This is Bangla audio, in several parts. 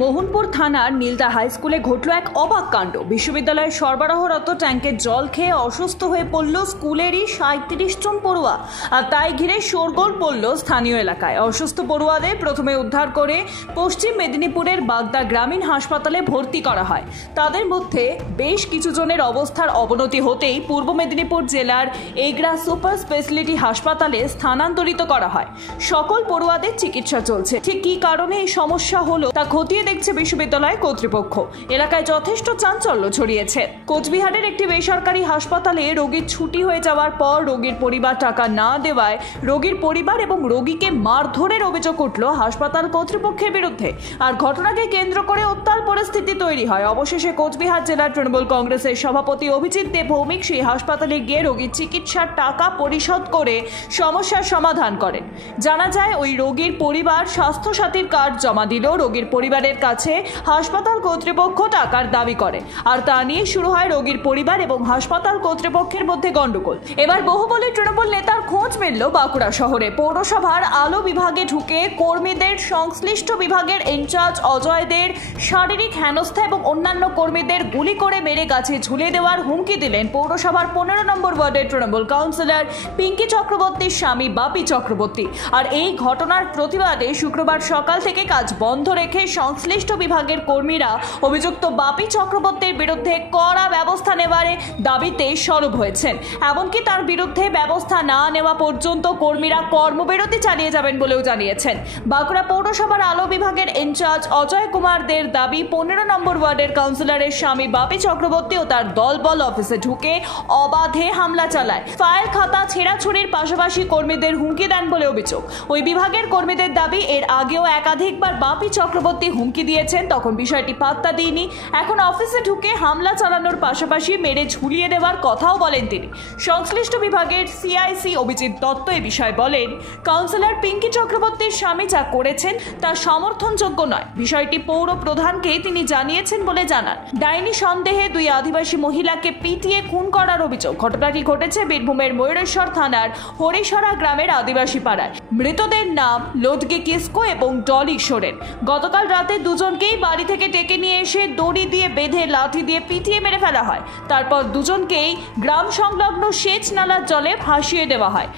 মোহনপুর থানার নীলদা হাই স্কুলে ঘটল এক অবাক কাণ্ড। বিশ্ববিদ্যালয়ের সরবরাহরত ট্যাঙ্কের জল খেয়ে অসুস্থ হয়ে পড়ল স্কুলেরই ৩৭ জন পড়ুয়া, আর তাই ঘিরে শোরগোল পড়ল স্থানীয় এলাকায়। অসুস্থ পড়ুয়াদের প্রথমে উদ্ধার করে পশ্চিম মেদিনীপুরের বাগদা গ্রামীণ হাসপাতালে ভর্তি করা হয়। তাদের মধ্যে বেশ কিছু জনের অবস্থার অবনতি হতেই পূর্ব মেদিনীপুর জেলার এগরা সুপার স্পেশালিটি হাসপাতালে স্থানান্তরিত করা হয়। সকল পড়ুয়াদের চিকিৎসা চলছে। ঠিক কী কারণে এই সমস্যা হলো তা খতিয়ে দেখছে বিশ্ববিদ্যালয় কর্তৃপক্ষ। এলাকায় যথেষ্ট চাঞ্চল্য ছড়িয়েছে। কোচবিহারের একটি বেসরকারি হাসপাতালে রোগীর ছুটি হয়ে যাওয়ার পর রোগীর পরিবার টাকা না দেওয়ায় রোগীর পরিবার এবং রোগীকে মারধরের অভিযোগ উঠল হাসপাতাল কর্তৃপক্ষের বিরুদ্ধে। আর ঘটনাকে কেন্দ্র করে উত্তাল পরিস্থিতি তৈরি হয়। অবশেষে কোচবিহার জেলার তৃণমূল কংগ্রেসের সভাপতি অভিজিৎ দে ভৌমিক সেই হাসপাতালে গিয়ে রোগীর চিকিৎসার টাকা পরিশোধ করে সমস্যার সমাধান করেন। জানা যায় ওই রোগীর পরিবার স্বাস্থ্যসাথীর কার্ড জমা দিলেও রোগীর পরিবারের কাছে হাসপাতাল কর্তৃপক্ষ টাকার দাবি করে, আর তা নিয়ে শুরু হয় রোগীর পরিবার এবং হাসপাতাল কর্তৃপক্ষের মধ্যে গন্ডগোল। এবার বহুবলী তৃণমূল নেতার খোঁজ মিলল বাঁকুড়া শহরে। পৌরসভার আলো বিভাগে ঢুকে কর্মীদের সংশ্লিষ্ট বিভাগের ইনচার্জ অজয় দের শারীরিক হেনস্থা এবং অন্যান্য কর্মীদের গুলি করে মেরে গাছে ঝুলিয়ে দেওয়ার হুমকি দিলেন পৌরসভার 15 নম্বর ওয়ার্ডের তৃণমূল কাউন্সিলর পিঙ্কি চক্রবর্তীর স্বামী বাপি চক্রবর্তী। আর এই ঘটনার প্রতিবাদে শুক্রবার সকাল থেকে কাজ বন্ধ রেখে সংশ্লিষ্ট বিভাগের কর্মীরা অভিযুক্ত বাপি চক্রবর্তীর বিরুদ্ধে কড়া ব্যবস্থা নেওয়ার দাবিতে সরব হয়েছেন। এমনকি তার বিরুদ্ধে ব্যবস্থা না নেওয়া পর্যন্ত কর্মীরা কর্মবিরতি চালিয়ে যাবেন বলেও জানিয়েছেন। বাঁকুড়া পৌরসভার আলো বিভাগের ইনচার্জ অজয় কুমার দের দাবি, 15 নম্বর ওয়ার্ডের কাউন্সিলরের স্বামী বাপি চক্রবর্তী ও তার দলবল অফিসে ঢুকে অবাধে হামলা চালায়, ফাইল খাতা ছেঁড়াছুড়ির পাশাপাশি কর্মীদের হুমকি দেন বলে অভিযোগ। ওই বিভাগের কর্মীদের দাবি, এর আগেও একাধিকবার বাপি চক্রবর্তী হুমকি দিয়েছেন, তখন বিষয়টি পাত্তা দিইনি। এখন অফিসে ঢুকে হামলা চালানোর পাশাপাশি মেরে ঝুলিয়ে দেওয়ার কথাও বলেন তিনি। সংশ্লিষ্ট বিভাগের সিআইসি অভিজিৎ দত্ত এ বিষয়ে বলেন, কাউন্সিলর পিঙ্কি চক্রবর্তীর স্বামী যা করেছেন তা সমর্থনযোগ্য নয়। বিষয়টি পৌর প্রধানকে তিনি জানিয়েছেন বলে জানান। ডাইনি সন্দেহে 2 আদিবাসী মহিলাকে পিটিয়ে খুন করার অভিযোগ। ঘটনাটি ঘটেছে বীরভূমের ময়ূরেশ্বর থানার হরিশরা গ্রামের আদিবাসী পাড়ায়। মৃতদের নাম লোদগে কিসকো এবং ডলি সোরেন। গতকাল রাতে দুজনকেই বাড়ি থেকে ডেকে নিয়ে এসে দড়ি দিয়ে বেঁধে লাঠি দিয়ে পিটিয়ে মেরে ফেলা হয়। তারপর দুজনকেই গ্রাম সংলগ্ন সেচ নালার জলে ভাসিয়ে দেওয়া হয়।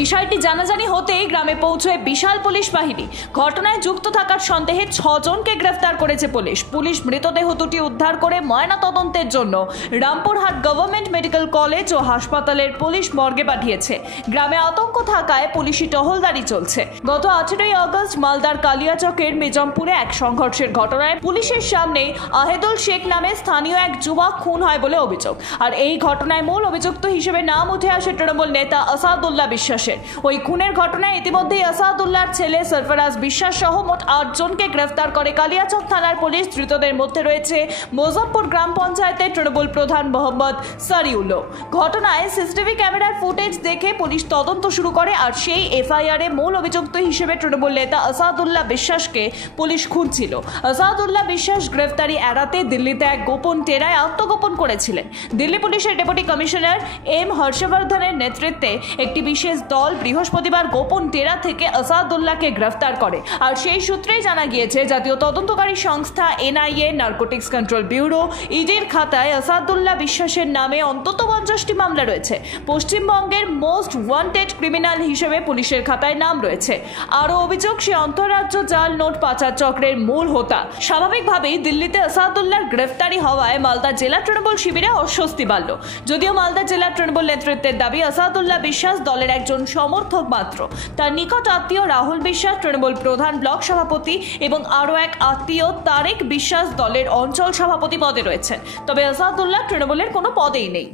বিষয়টি জানাজানি হতেই গ্রামে পৌঁছয় বিশাল পুলিশ বাহিনী। ঘটনায় যুক্ত থাকার সন্দেহে 6 জনকে গ্রেফতার করেছে পুলিশ। মৃতদেহ দুটি উদ্ধার করে ময়না তদন্তের জন্য রামপুরহাট গভর্নমেন্ট মেডিকেল কলেজ ও হাসপাতালের পুলিশ মর্গে পাঠিয়েছে। গ্রামে আতঙ্ক থাকায় পুলিশি টহলদারি চলছে। গত 18ই আগস্ট মালদার কালিয়াচকের মেজমপুরে এক সংঘর্ষের ঘটনায় পুলিশের সামনে আহেদুল শেখ নামে স্থানীয় এক যুবক খুন হয় বলে অভিযোগ। আর এই ঘটনায় মূল অভিযুক্ত হিসেবে নাম উঠে আসে তৃণমূল নেতা আসাদুল্লাহ বিশ্বাসের। ওই খুনের ঘটনায় ইতিমধ্যেই আসাদুল্লাহর ছেলে সরফরাজ বিশ্বাস সহ মোট 8 জনকে গ্রেফতার করে কালিয়াচক থানার পুলিশ। ধৃতদের মধ্যে রয়েছে মোজাফপুর গ্রাম পঞ্চায়েতের তৃণমূল প্রধান মোহাম্মদ সারিউল্লাহ। ঘটনায় সিসিটিভি ক্যামেরার ফুটেজ দেখে পুলিশ তদন্ত শুরু করে, আর সেই এফআইআরে মূল অভিযুক্ত হিসেবে তৃণমূল নেতা আসাদুল্লাহ বিশ্বাসকে পুলিশ খুঁজছিল। আসাদুল্লাহ বিশ্বাস গ্রেফতারি এড়াতে দিল্লিতে এক গোপন ডেরায় আত্মগোপন করেছিলেন। দিল্লি পুলিশের ডেপুটি কমিশনার এম হর্ষবর্ধনের নেতৃত্বে একটি বিশেষ দল বৃহস্পতিবার গোপন ডেরা থেকে আসাদুল্লাহকে গ্রেফতার করে। আর সেই সূত্রেই জানা গিয়েছে, জাতীয় তদন্তকারী সংস্থা এনআইএ, নার্কোটিক্স কন্ট্রোল ব্যুরো, ইডির খাতায় আসাদুল্লাহ বিশ্বাসের নামে অন্তত 50টি মামলা রয়েছে। পশ্চিমবঙ্গের মোস্ট ওয়ান্টেড ক্রিমিনাল হিসেবে পুলিশের খাতায় নাম রয়েছে। আরও অভিযোগ, সে অন্তঃরাজ্য জাল নোট পাচার চক্রের মূল হোতা। স্বাভাবিকভাবেই দিল্লিতে আসাদুল্লাহর গ্রেফতারি হওয়ায় মালদা জেলা তৃণমূল শিবিরে অস্বস্তি বাড়ল। যদিও মালদা জেলা তৃণমূল নেতৃত্বের দাবি, আসাদুল্লাহ বিশ্বাস দলের একজন সমর্থক মাত্র। তার নিকট আত্মীয় রাহুল বিশ্বাস তৃণমূল প্রধান ব্লক সভাপতি এবং আরও এক আত্মীয় তারেক বিশ্বাস দলের অঞ্চল সভাপতি পদে রয়েছেন। তবে আসাদুল্লাহ তৃণমূলের কোনো পদেই নেই।